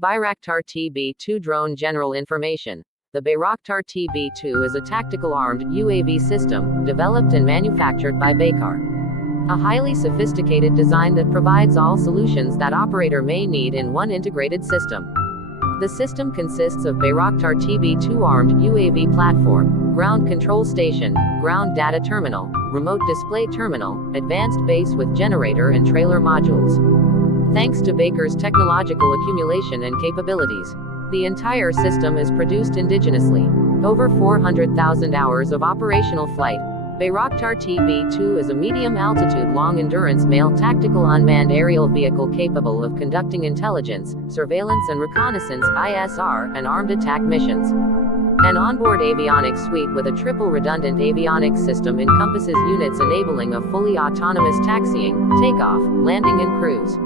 Bayraktar TB2 Drone General Information. The Bayraktar TB2 is a tactical armed UAV system, developed and manufactured by Baykar. A highly sophisticated design that provides all solutions that operator may need in one integrated system. The system consists of Bayraktar TB2 armed UAV platform, ground control station, ground data terminal, remote display terminal, advanced base with generator and trailer modules. Thanks to Baykar's technological accumulation and capabilities, the entire system is produced indigenously. Over 400,000 hours of operational flight, Bayraktar TB2 is a medium-altitude long-endurance male tactical unmanned aerial vehicle capable of conducting intelligence, surveillance and reconnaissance (ISR) and armed attack missions. An onboard avionic suite with a triple redundant avionic system encompasses units enabling a fully autonomous taxiing, takeoff, landing and cruise.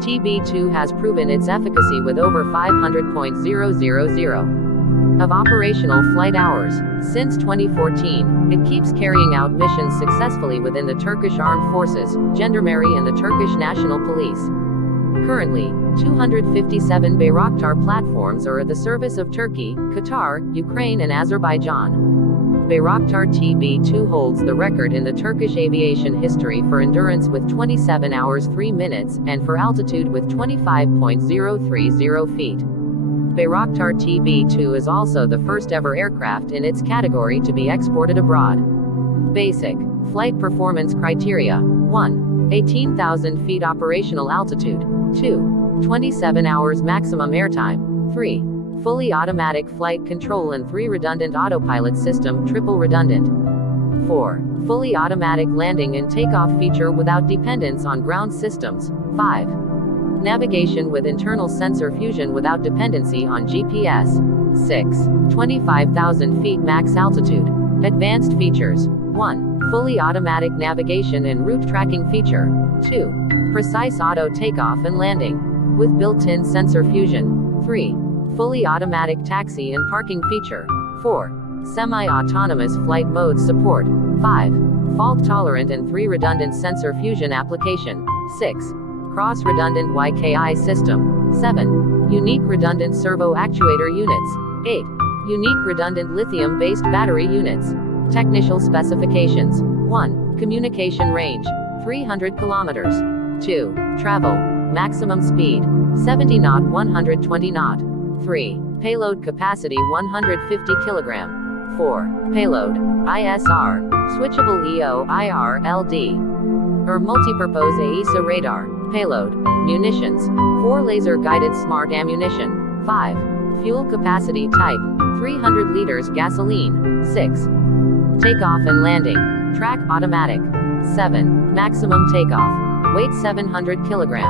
TB2 has proven its efficacy with over 500,000 of operational flight hours. Since 2014, it keeps carrying out missions successfully within the Turkish Armed Forces, Gendarmerie and the Turkish National Police. Currently, 257 Bayraktar platforms are at the service of Turkey, Qatar, Ukraine and Azerbaijan. Bayraktar TB2 holds the record in the Turkish aviation history for endurance with 27 hours 3 minutes, and for altitude with 25.030 feet. Bayraktar TB2 is also the first ever aircraft in its category to be exported abroad. Basic flight performance criteria: 1. 18,000 feet operational altitude. 2. 27 hours maximum airtime. 3. Fully automatic flight control and 3 redundant autopilot system triple redundant. 4. Fully automatic landing and takeoff feature without dependence on ground systems. 5. Navigation with internal sensor fusion without dependency on GPS. 6. 25,000 feet max altitude. Advanced features. 1. Fully automatic navigation and route tracking feature. 2. Precise auto takeoff and landing, with built-in sensor fusion. 3. Fully automatic taxi and parking feature. 4. Semi-autonomous flight mode support. 5. Fault-tolerant and 3 redundant sensor fusion application. 6. Cross-redundant YKI system. 7. Unique redundant servo actuator units. 8. Unique redundant lithium-based battery units. Technical specifications. 1. Communication range, 300 kilometers. 2. Travel, maximum speed, 70 knot 120 knot. 3. Payload capacity 150 kg. 4. Payload, ISR, switchable EO IR LD, or multipurpose AESA radar. Payload, munitions, 4 laser-guided smart ammunition. 5. Fuel capacity type, 300 liters gasoline. 6. Takeoff and landing, track automatic. 7. Maximum takeoff, weight 700 kg.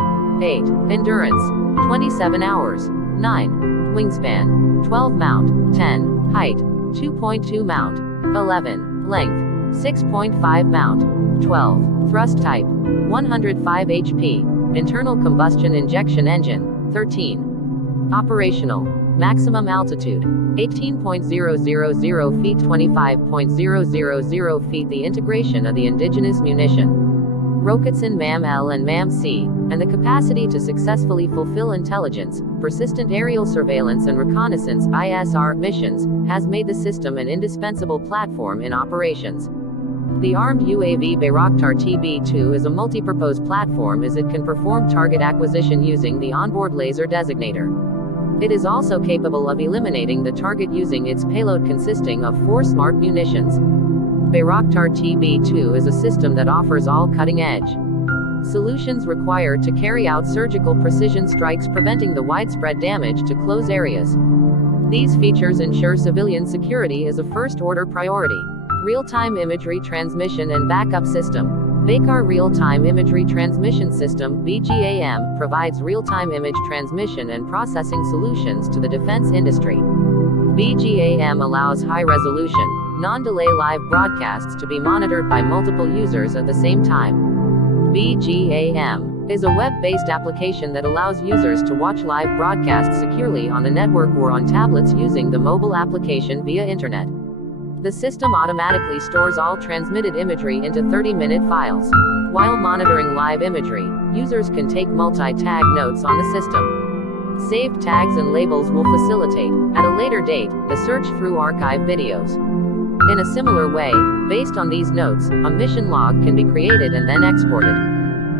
8. Endurance, 27 hours. 9. Wingspan, 12 mount. 10. Height, 2.2 mount. 11. Length, 6.5 mount. 12. Thrust type, 105 HP. Internal combustion injection engine. 13. Operational, maximum altitude, 18.000 feet 25.000 feet. The integration of the indigenous munition, Rocketson MAM-L and MAM-C, and the capacity to successfully fulfill intelligence, persistent aerial surveillance and reconnaissance (ISR) missions, has made the system an indispensable platform in operations. The armed UAV Bayraktar TB2 is a multipurpose platform as it can perform target acquisition using the onboard laser designator. It is also capable of eliminating the target using its payload consisting of 4 smart munitions. Bayraktar TB2 is a system that offers all cutting-edge solutions required to carry out surgical precision strikes, preventing the widespread damage to close areas. These features ensure civilian security as a first-order priority. Real-time imagery transmission and backup system. Baykar Real-Time Imagery Transmission System (BGAM) provides real-time image transmission and processing solutions to the defense industry. BGAM allows high-resolution, non-delay live broadcasts to be monitored by multiple users at the same time. BGAM is a web-based application that allows users to watch live broadcasts securely on the network or on tablets using the mobile application via internet. The system automatically stores all transmitted imagery into 30-minute files. While monitoring live imagery, users can take multi-tag notes on the system. Saved tags and labels will facilitate, at a later date, the search through archive videos. In a similar way, based on these notes, a mission log can be created and then exported.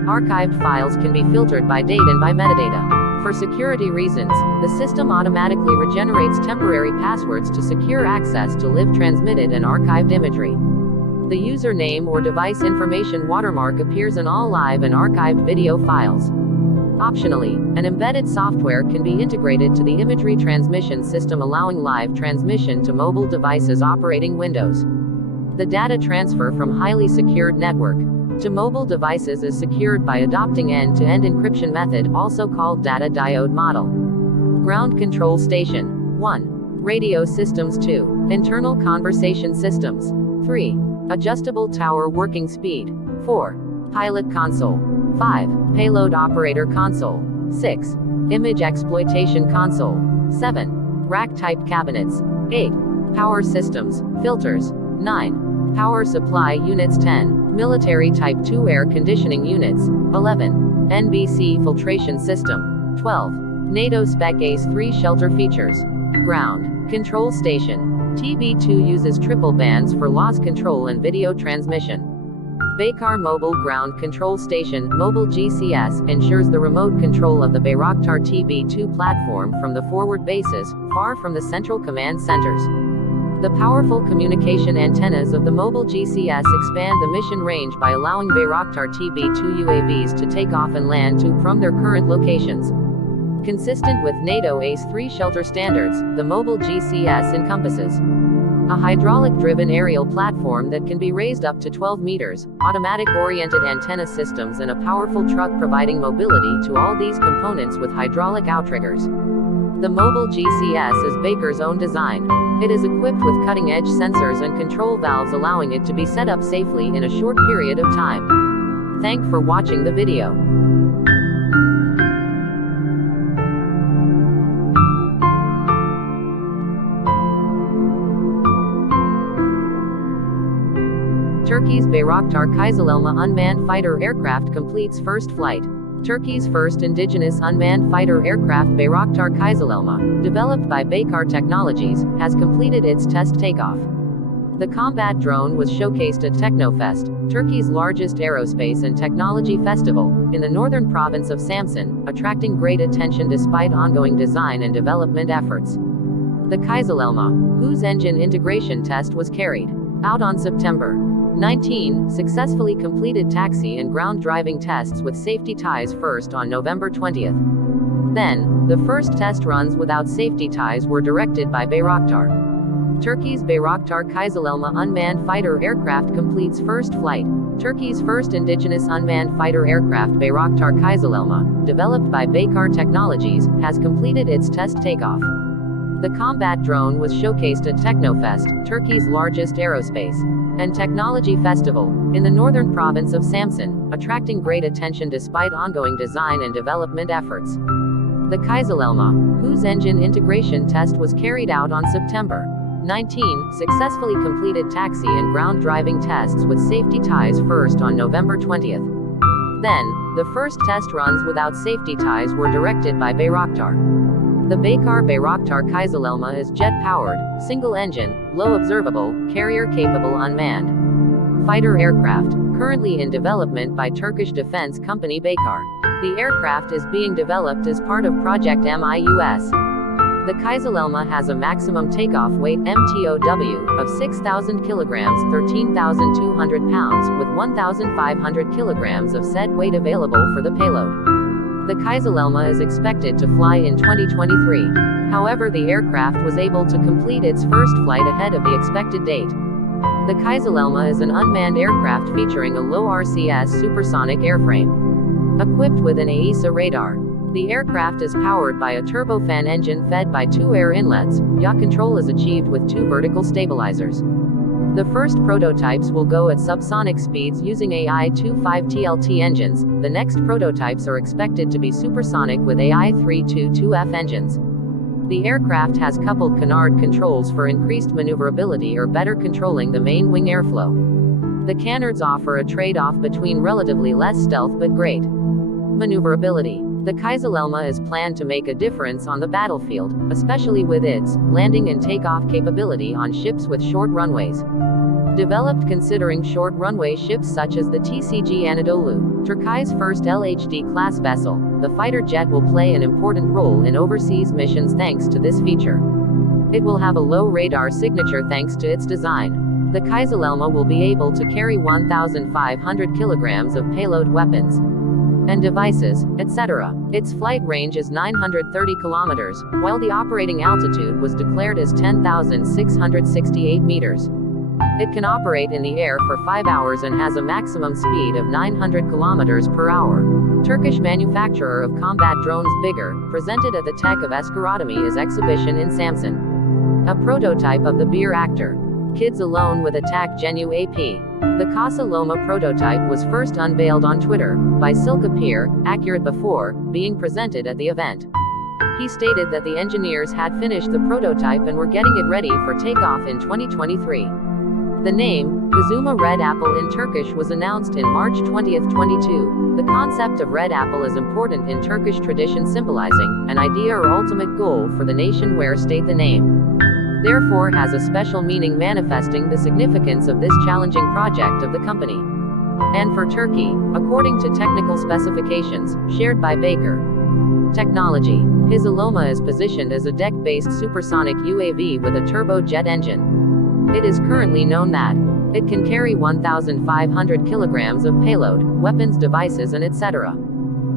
Archived files can be filtered by date and by metadata. For security reasons, the system automatically regenerates temporary passwords to secure access to live transmitted and archived imagery. The username or device information watermark appears in all live and archived video files. Optionally, an embedded software can be integrated to the imagery transmission system, allowing live transmission to mobile devices operating Windows. The data transfer from highly secured network to mobile devices is secured by adopting end-to-end encryption method, also called data diode model. Ground control station. 1. Radio systems. 2. Internal conversation systems. 3. Adjustable tower working speed. 4. Pilot console. 5. Payload operator console. 6. Image exploitation console. 7. Rack type cabinets. 8. Power systems, filters. 9. Power supply units. 10. Military Type 2 air conditioning units. 11. NBC filtration system. 12. NATO Spec ACE-3 shelter features. Ground control station. TB2 uses triple bands for loss control and video transmission. Bayraktar Mobile Ground Control Station, Mobile GCS, ensures the remote control of the Bayraktar TB2 platform from the forward bases, far from the central command centers. The powerful communication antennas of the mobile GCS expand the mission range by allowing Bayraktar TB2 UAVs to take off and land from their current locations. Consistent with NATO ACE-3 shelter standards, the mobile GCS encompasses a hydraulic-driven aerial platform that can be raised up to 12 meters, automatic-oriented antenna systems, and a powerful truck providing mobility to all these components with hydraulic outriggers. The mobile GCS is Baykar's own design. It is equipped with cutting-edge sensors and control valves, allowing it to be set up safely in a short period of time. Thanks for watching the video. Turkey's Bayraktar Kızılelma unmanned fighter aircraft completes first flight. Turkey's first indigenous unmanned fighter aircraft Bayraktar Kızılelma, developed by Baykar Technologies, has completed its test takeoff. The combat drone was showcased at Teknofest, Turkey's largest aerospace and technology festival, in the northern province of Samsun, attracting great attention despite ongoing design and development efforts. The Kızılelma, whose engine integration test was carried out on September 19, successfully completed taxi and ground driving tests with safety ties first on November 20. Then, the first test runs without safety ties were directed by Bayraktar. Turkey's Bayraktar Kızılelma unmanned fighter aircraft completes first flight. Turkey's first indigenous unmanned fighter aircraft Bayraktar Kızılelma, developed by Baykar Technologies, has completed its test takeoff. The combat drone was showcased at Teknofest, Turkey's largest aerospace and technology festival, in the northern province of Samsun, attracting great attention despite ongoing design and development efforts. The Kızılelma, whose engine integration test was carried out on September 19, successfully completed taxi and ground driving tests with safety ties first on November 20. Then, the first test runs without safety ties were directed by Bayraktar. The Bayraktar Kızılelma is jet-powered, single-engine, low-observable, carrier-capable unmanned fighter aircraft, currently in development by Turkish defense company Baykar. The aircraft is being developed as part of Project MIUS. The Kızılelma has a maximum takeoff weight (MTOW) of 6,000 kilograms (13,200 pounds), with 1,500 kilograms of said weight available for the payload. The Kızılelma is expected to fly in 2023. However, the aircraft was able to complete its first flight ahead of the expected date. The Kızılelma is an unmanned aircraft featuring a low RCS supersonic airframe. Equipped with an AESA radar. The aircraft is powered by a turbofan engine fed by 2 air inlets. Yaw control is achieved with 2 vertical stabilizers. The first prototypes will go at subsonic speeds using AI-25TLT engines. The next prototypes are expected to be supersonic with AI-322F engines. The aircraft has coupled canard controls for increased maneuverability or better controlling the main wing airflow. The canards offer a trade-off between relatively less stealth but great maneuverability. The Kaiserlelma is planned to make a difference on the battlefield, especially with its landing and takeoff capability on ships with short runways. Developed considering short runway ships such as the TCG Anadolu, Turkey's first LHD-class vessel, the fighter jet will play an important role in overseas missions thanks to this feature. It will have a low radar signature thanks to its design. The Kaiserlelma will be able to carry 1,500 kilograms of payload, weapons and devices, etc. Its flight range is 930 kilometers, while the operating altitude was declared as 10,668 meters. It can operate in the air for 5 hours and has a maximum speed of 900 kilometers per hour. Turkish manufacturer of combat drones Bigger presented at the Tech of Escharotomy exhibition in Samsun. A prototype of the Bayraktar Kids Alone with Attack Genu AP. The Casa Loma prototype was first unveiled on Twitter by Silkapir, accurate before being presented at the event. He stated that the engineers had finished the prototype and were getting it ready for takeoff in 2023. The name, Kazuma Red Apple in Turkish, was announced in March 20, 22. The concept of red apple is important in Turkish tradition, symbolizing an idea or ultimate goal for the nation where state the name. Therefore has a special meaning manifesting the significance of this challenging project of the company. And for Turkey, according to technical specifications, shared by Baker Technology, his Aloma is positioned as a deck-based supersonic UAV with a turbojet engine. It is currently known that it can carry 1,500 kilograms of payload, weapons, devices and etc.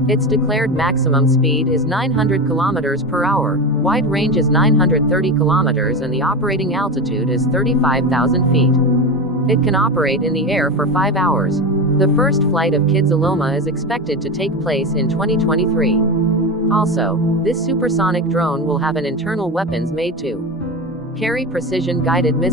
Its declared maximum speed is 900 kilometers per hour, wide range is 930 kilometers and the operating altitude is 35,000 feet. It can operate in the air for 5 hours. The first flight of Kids Aloma is expected to take place in 2023. Also, this supersonic drone will have an internal weapons made to carry precision-guided missiles.